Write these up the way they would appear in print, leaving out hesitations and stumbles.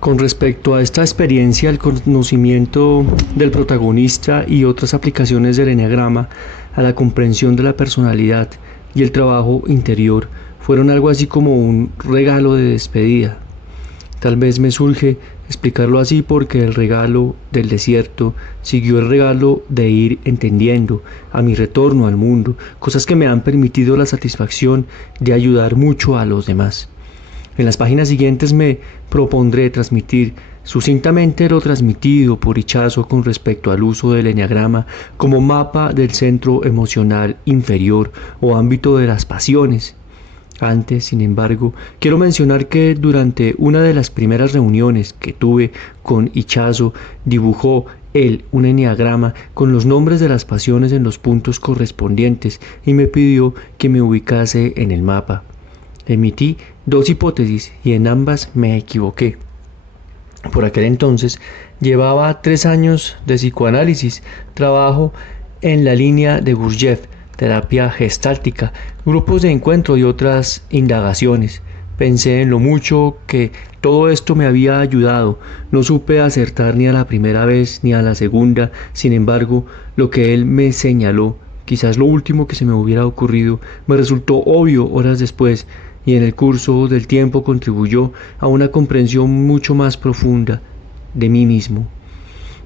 Con respecto a esta experiencia, el conocimiento del protagonista y otras aplicaciones del eneagrama a la comprensión de la personalidad y el trabajo interior fueron algo así como un regalo de despedida. Tal vez me surge explicarlo así porque el regalo del desierto siguió el regalo de ir entendiendo a mi retorno al mundo, cosas que me han permitido la satisfacción de ayudar mucho a los demás. En las páginas siguientes me propondré transmitir sucintamente lo transmitido por Ichazo con respecto al uso del eneagrama como mapa del centro emocional inferior o ámbito de las pasiones. Antes, sin embargo, quiero mencionar que durante una de las primeras reuniones que tuve con Ichazo, dibujó él un eneagrama con los nombres de las pasiones en los puntos correspondientes y me pidió que me ubicase en el mapa. Emití dos hipótesis y en ambas me equivoqué. Por aquel entonces llevaba 3 años de psicoanálisis, trabajo en la línea de Gurdjieff, terapia gestáltica, grupos de encuentro y otras indagaciones. Pensé en lo mucho que todo esto me había ayudado. No supe acertar ni a la primera vez ni a la segunda. Sin embargo, lo que él me señaló, quizás lo último que se me hubiera ocurrido, me resultó obvio horas después y en el curso del tiempo contribuyó a una comprensión mucho más profunda de mí mismo.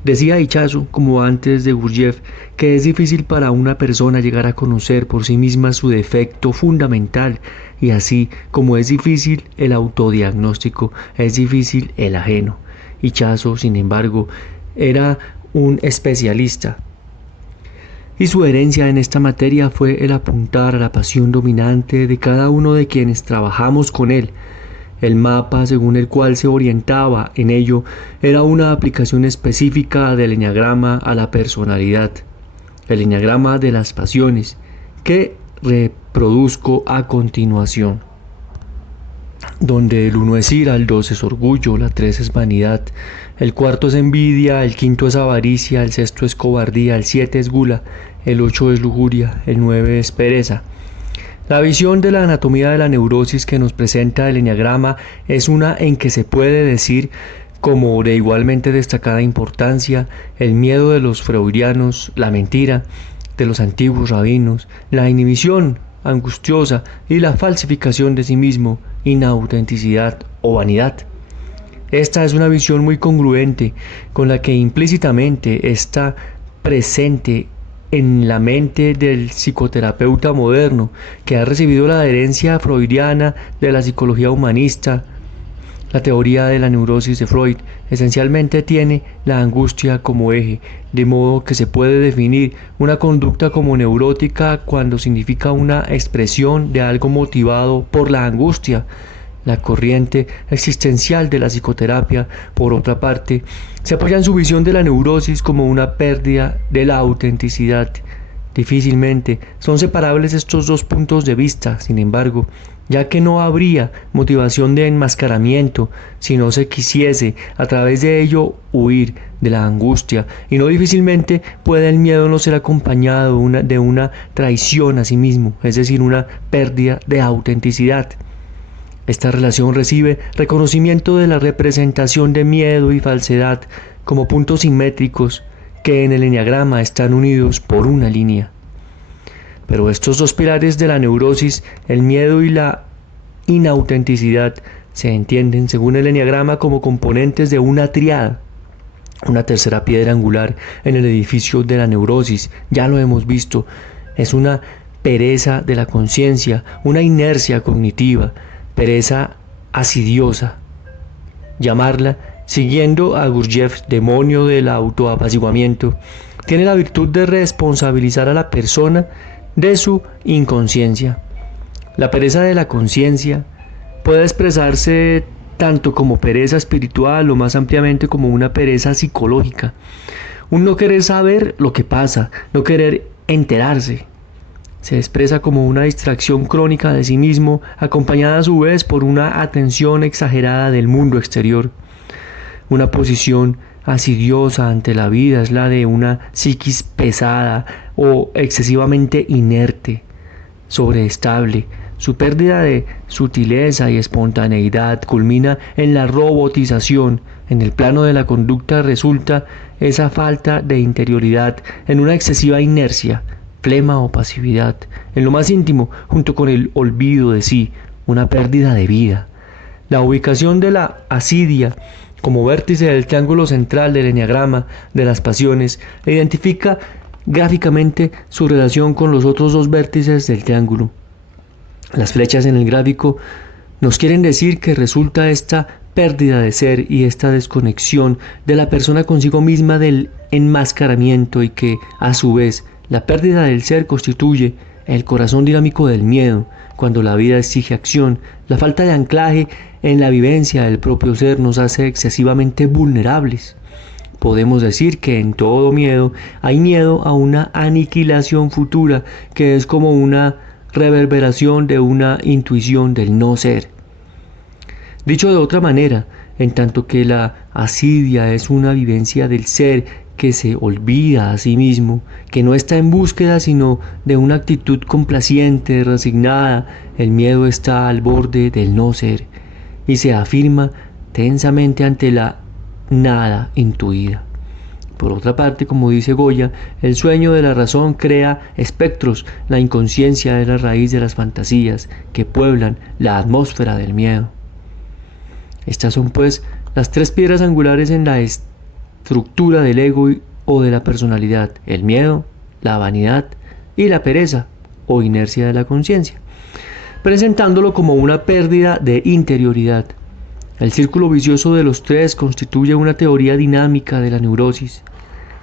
Decía Ichazo, como antes de Gurdjieff, que es difícil para una persona llegar a conocer por sí misma su defecto fundamental, y así como es difícil el autodiagnóstico, es difícil el ajeno. Ichazo, sin embargo, era un especialista, y su herencia en esta materia fue el apuntar a la pasión dominante de cada uno de quienes trabajamos con él. El mapa según el cual se orientaba en ello era una aplicación específica del eneagrama a la personalidad, el eneagrama de las pasiones, que reproduzco a continuación, donde el 1 es ira, el 2 es orgullo, la 3 es vanidad, el 4 es envidia, el 5 es avaricia, el 6 es cobardía, el 7 es gula, el 8 es lujuria, el 9 es pereza. La visión de la anatomía de la neurosis que nos presenta el eneagrama es una en que se puede decir, como de igualmente destacada importancia, el miedo de los freudianos, la mentira de los antiguos rabinos, la inhibición angustiosa y la falsificación de sí mismo, inautenticidad o vanidad. Esta es una visión muy congruente con la que implícitamente está presente en la mente del psicoterapeuta moderno que ha recibido la herencia freudiana de la psicología humanista. La teoría de la neurosis de Freud esencialmente tiene la angustia como eje, de modo que se puede definir una conducta como neurótica cuando significa una expresión de algo motivado por la angustia. La corriente existencial de la psicoterapia, por otra parte, se apoya en su visión de la neurosis como una pérdida de la autenticidad. Difícilmente son separables estos dos puntos de vista, sin embargo, ya que no habría motivación de enmascaramiento si no se quisiese a través de ello huir de la angustia, y no difícilmente puede el miedo no ser acompañado de una traición a sí mismo, es decir, una pérdida de autenticidad. Esta relación recibe reconocimiento de la representación de miedo y falsedad como puntos simétricos que en el eneagrama están unidos por una línea. Pero estos dos pilares de la neurosis, el miedo y la inautenticidad, se entienden según el eneagrama como componentes de una tríada, una tercera piedra angular en el edificio de la neurosis. Ya lo hemos visto, es una pereza de la conciencia, una inercia cognitiva, pereza asidiosa. Llamarla, siguiendo a Gurdjieff, demonio del autoapaciguamiento, tiene la virtud de responsabilizar a la persona de su inconsciencia. La pereza de la conciencia puede expresarse tanto como pereza espiritual o más ampliamente como una pereza psicológica. Un no querer saber lo que pasa, no querer enterarse. Se expresa como una distracción crónica de sí mismo, acompañada a su vez por una atención exagerada del mundo exterior. Una posición asidiosa ante la vida es la de una psiquis pesada o excesivamente inerte, sobreestable, Su pérdida de sutileza y espontaneidad culmina en la robotización. En el plano de la conducta resulta esa falta de interioridad en una excesiva inercia, flema o pasividad. En lo más íntimo, junto con el olvido de sí, una pérdida de vida. La ubicación de la asidia como vértice del triángulo central del eneagrama de las pasiones identifica gráficamente su relación con los otros dos vértices del triángulo. Las flechas en el gráfico nos quieren decir que resulta esta pérdida de ser y esta desconexión de la persona consigo misma del enmascaramiento, y que, a su vez, la pérdida del ser constituye el corazón dinámico del miedo. Cuando la vida exige acción, la falta de anclaje en la vivencia del propio ser nos hace excesivamente vulnerables. Podemos decir que en todo miedo hay miedo a una aniquilación futura, que es como una reverberación de una intuición del no ser. Dicho de otra manera, en tanto que la asidia es una vivencia del ser que se olvida a sí mismo, que no está en búsqueda sino de una actitud complaciente, resignada, el miedo está al borde del no ser y se afirma tensamente ante la nada intuida. Por otra parte, como dice Goya, el sueño de la razón crea espectros, la inconsciencia es la raíz de las fantasías que pueblan la atmósfera del miedo. Estas son pues las tres piedras angulares en la estructura del ego o de la personalidad: el miedo, la vanidad y la pereza o inercia de la conciencia, presentándolo como una pérdida de interioridad. El círculo vicioso de los tres constituye una teoría dinámica de la neurosis.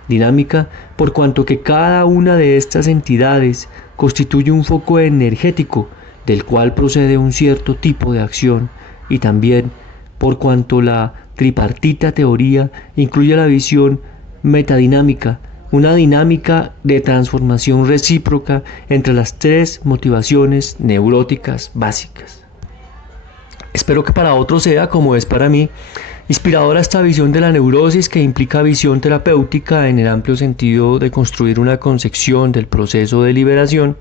Dinámica por cuanto que cada una de estas entidades constituye un foco energético del cual procede un cierto tipo de acción, y también por cuanto la tripartita teoría incluye la visión metadinámica, una dinámica de transformación recíproca entre las tres motivaciones neuróticas básicas. Espero que para otros sea, como es para mí, inspiradora esta visión de la neurosis, que implica visión terapéutica en el amplio sentido de construir una concepción del proceso de liberación.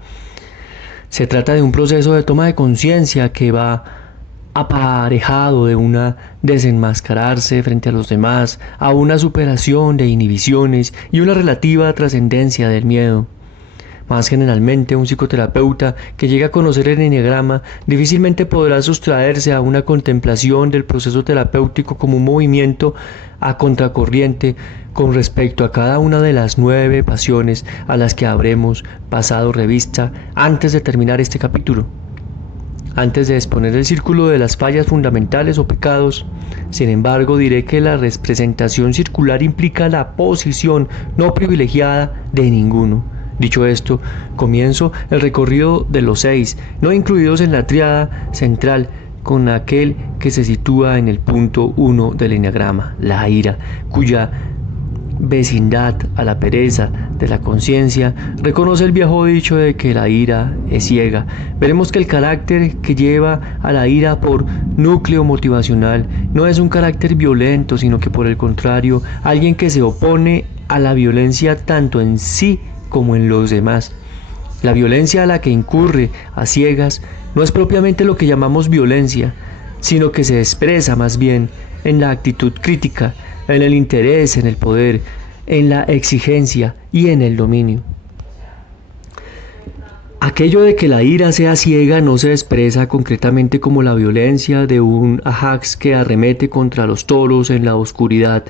Se trata de un proceso de toma de conciencia que va aparejado de una desenmascararse frente a los demás, a una superación de inhibiciones y una relativa trascendencia del miedo. Más generalmente, un psicoterapeuta que llegue a conocer el eneagrama difícilmente podrá sustraerse a una contemplación del proceso terapéutico como un movimiento a contracorriente con respecto a cada una de las 9 pasiones a las que habremos pasado revista antes de terminar este capítulo. Antes de exponer el círculo de las fallas fundamentales o pecados, sin embargo, diré que la representación circular implica la posición no privilegiada de ninguno. Dicho esto, comienzo el recorrido de los 6, no incluidos en la tríada central, con aquel que se sitúa en el punto 1 del eneagrama, la ira, cuya vecindad a la pereza de la conciencia reconoce el viejo dicho de que la ira es ciega. Veremos que el carácter que lleva a la ira por núcleo motivacional no es un carácter violento, sino que por el contrario, alguien que se opone a la violencia tanto en sí como en los demás. La violencia a la que incurre a ciegas no es propiamente lo que llamamos violencia, sino que se expresa más bien en la actitud crítica, en el interés, en el poder, en la exigencia y en el dominio. Aquello de que la ira sea ciega no se expresa concretamente como la violencia de un Ajax que arremete contra los toros en la oscuridad.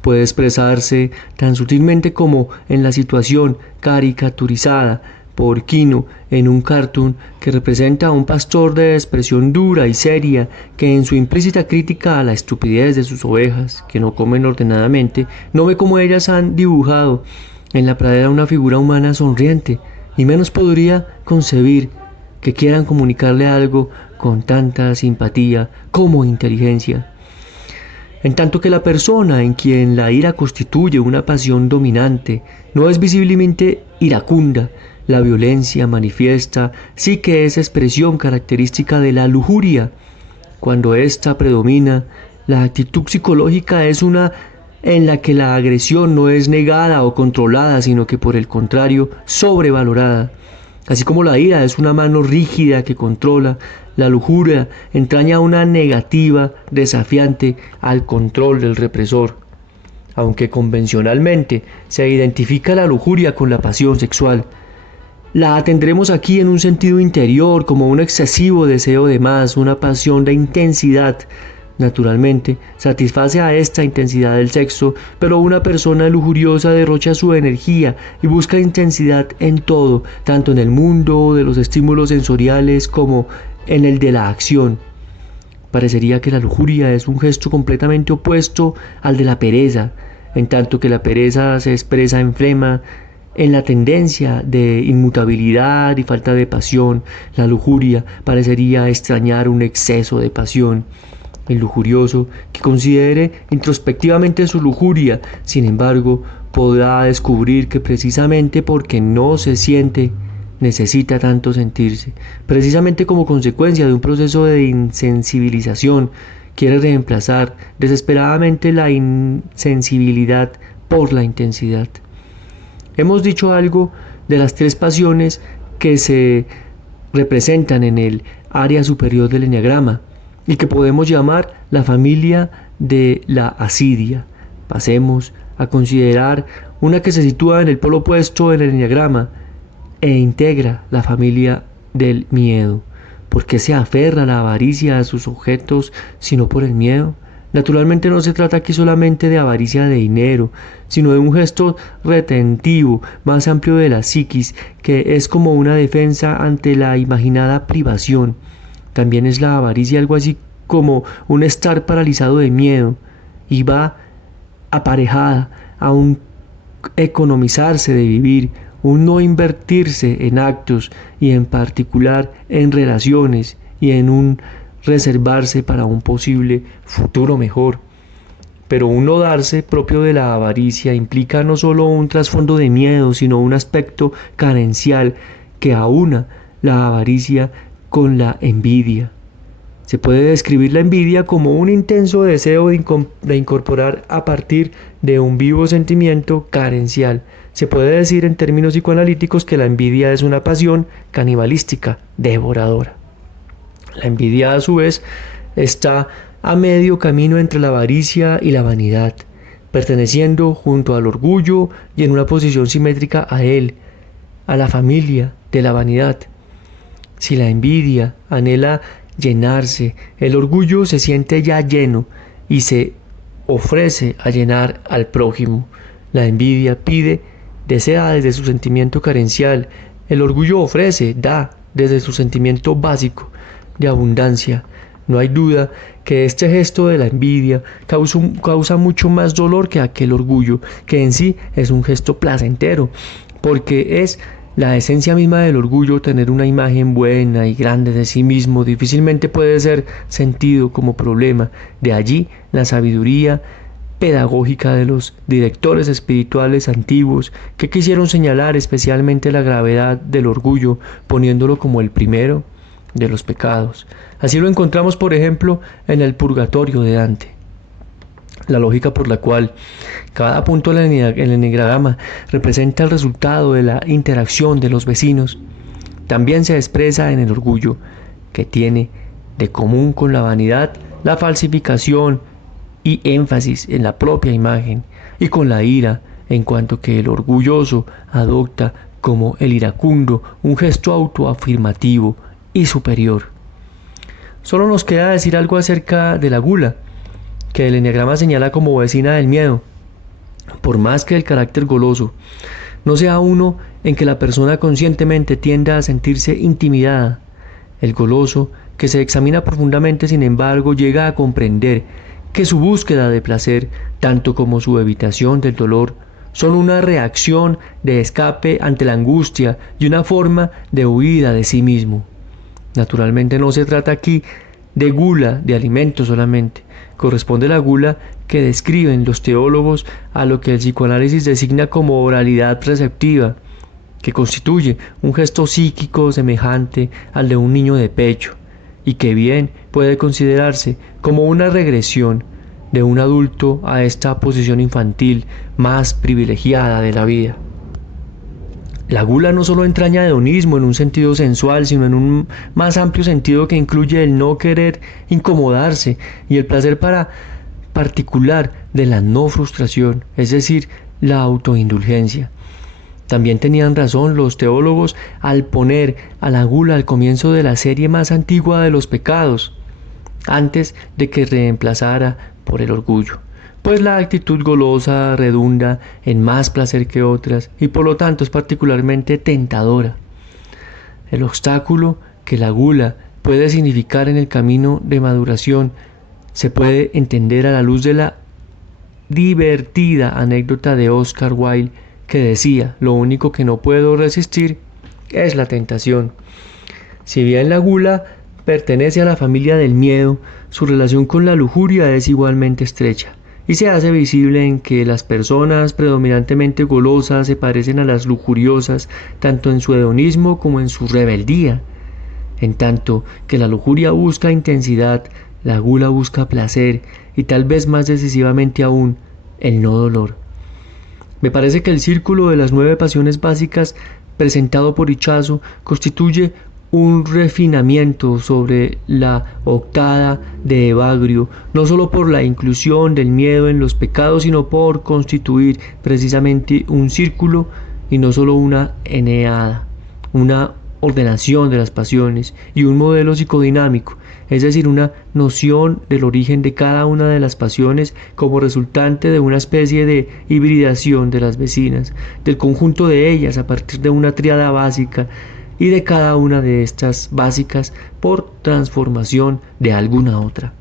Puede expresarse tan sutilmente como en la situación caricaturizada por Quino en un cartoon que representa a un pastor de expresión dura y seria que, en su implícita crítica a la estupidez de sus ovejas que no comen ordenadamente, no ve como ellas han dibujado en la pradera una figura humana sonriente, y menos podría concebir que quieran comunicarle algo con tanta simpatía como inteligencia. En tanto que la persona en quien la ira constituye una pasión dominante no es visiblemente iracunda, la violencia manifiesta sí que es expresión característica de la lujuria. Cuando ésta predomina, la actitud psicológica es una en la que la agresión no es negada o controlada, sino que por el contrario sobrevalorada. Así como la ira es una mano rígida que controla, la lujuria entraña una negativa desafiante al control del represor. Aunque convencionalmente se identifica la lujuria con la pasión sexual, la atendremos aquí en un sentido interior como un excesivo deseo de más, una pasión de intensidad. Naturalmente, satisface a esta intensidad del sexo, pero una persona lujuriosa derrocha su energía y busca intensidad en todo, tanto en el mundo de los estímulos sensoriales como en el de la acción. Parecería que la lujuria es un gesto completamente opuesto al de la pereza, en tanto que la pereza se expresa en flema, en la tendencia de inmutabilidad y falta de pasión. La lujuria parecería extrañar un exceso de pasión. El lujurioso, que considere introspectivamente su lujuria, sin embargo, podrá descubrir que precisamente porque no se siente, necesita tanto sentirse. Precisamente como consecuencia de un proceso de insensibilización, quiere reemplazar desesperadamente la insensibilidad por la intensidad. Hemos dicho algo de las tres pasiones que se representan en el área superior del eneagrama y que podemos llamar la familia de la asidia. Pasemos a considerar una que se sitúa en el polo opuesto del eneagrama e integra la familia del miedo. ¿Por qué se aferra la avaricia a sus objetos sino por el miedo? Naturalmente no se trata aquí solamente de avaricia de dinero, sino de un gesto retentivo más amplio de la psiquis, que es como una defensa ante la imaginada privación. También es la avaricia algo así como un estar paralizado de miedo, y va aparejada a un economizarse de vivir, un no invertirse en actos y en particular en relaciones y en un reservarse para un posible futuro mejor. Pero un no darse propio de la avaricia implica no solo un trasfondo de miedo, sino un aspecto carencial que aúna la avaricia con la envidia. Se puede describir la envidia como un intenso deseo de incorporar a partir de un vivo sentimiento carencial. Se puede decir en términos psicoanalíticos que la envidia es una pasión canibalística, devoradora. La envidia, a su vez, está a medio camino entre la avaricia y la vanidad, perteneciendo junto al orgullo y en una posición simétrica a él, a la familia de la vanidad. Si la envidia anhela llenarse, el orgullo se siente ya lleno y se ofrece a llenar al prójimo. La envidia pide, desea desde su sentimiento carencial, el orgullo ofrece, da desde su sentimiento básico de abundancia. No hay duda que este gesto de la envidia causa mucho más dolor que aquel orgullo, que en sí es un gesto placentero, porque es la esencia misma del orgullo tener una imagen buena y grande de sí mismo. Difícilmente puede ser sentido como problema. De allí la sabiduría pedagógica de los directores espirituales antiguos, que quisieron señalar especialmente la gravedad del orgullo, poniéndolo como el primero de los pecados. Así lo encontramos, por ejemplo, en el Purgatorio de Dante. La lógica por la cual cada punto del eneagrama representa el resultado de la interacción de los vecinos también se expresa en el orgullo, que tiene de común con la vanidad la falsificación y énfasis en la propia imagen, y con la ira, en cuanto que el orgulloso adopta como el iracundo un gesto autoafirmativo y superior. Solo nos queda decir algo acerca de la gula, que el eneagrama señala como vecina del miedo. Por más que el carácter goloso no sea uno en que la persona conscientemente tienda a sentirse intimidada, el goloso, que se examina profundamente, sin embargo, llega a comprender que su búsqueda de placer, tanto como su evitación del dolor, son una reacción de escape ante la angustia y una forma de huida de sí mismo. Naturalmente no se trata aquí de gula de alimento solamente. Corresponde la gula que describen los teólogos a lo que el psicoanálisis designa como oralidad receptiva, que constituye un gesto psíquico semejante al de un niño de pecho, y que bien puede considerarse como una regresión de un adulto a esta posición infantil más privilegiada de la vida. La gula no solo entraña hedonismo en un sentido sensual, sino en un más amplio sentido que incluye el no querer incomodarse y el placer particular de la no frustración, es decir, la autoindulgencia. También tenían razón los teólogos al poner a la gula al comienzo de la serie más antigua de los pecados, antes de que reemplazara por el orgullo, pues la actitud golosa redunda en más placer que otras y por lo tanto es particularmente tentadora. El obstáculo que la gula puede significar en el camino de maduración se puede entender a la luz de la divertida anécdota de Oscar Wilde que decía: lo único que no puedo resistir es la tentación. Si bien la gula pertenece a la familia del miedo, su relación con la lujuria es igualmente estrecha y se hace visible en que las personas predominantemente golosas se parecen a las lujuriosas tanto en su hedonismo como en su rebeldía. En tanto que la lujuria busca intensidad, la gula busca placer y tal vez más decisivamente aún, el no dolor. Me parece que el círculo de las 9 pasiones básicas presentado por Ichazo constituye un refinamiento sobre la octava de Evagrio, no solo por la inclusión del miedo en los pecados, sino por constituir precisamente un círculo y no solo una eneada, una ordenación de las pasiones y un modelo psicodinámico, es decir, una noción del origen de cada una de las pasiones como resultante de una especie de hibridación de las vecinas, del conjunto de ellas a partir de una tríada básica y de cada una de estas básicas por transformación de alguna otra.